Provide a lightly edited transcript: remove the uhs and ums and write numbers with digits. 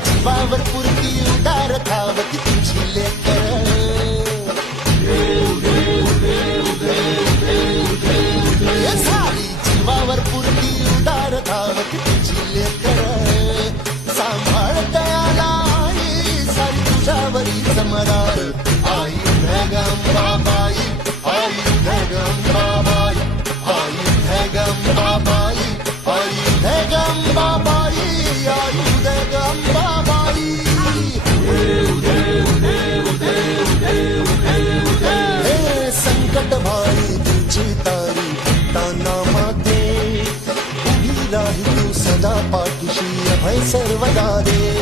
जीवावर पुरती उदार धावती तुझी लेकर, सारी जीवावर पुरती उदार धावती तुझी लेकर, सांभाळ दयाला आई सारी तुझ्यावरी समरार. आई ढगंबाबाई, आई ढगंबाबाई, आई ढगंबाबाई, आई ढगंबाबाई, आई ढगंबाबाई. हे संकट भारी तुझी तारी ताना माते, उभी राही तू सदा पाठीशी अभय सर्वदा दे.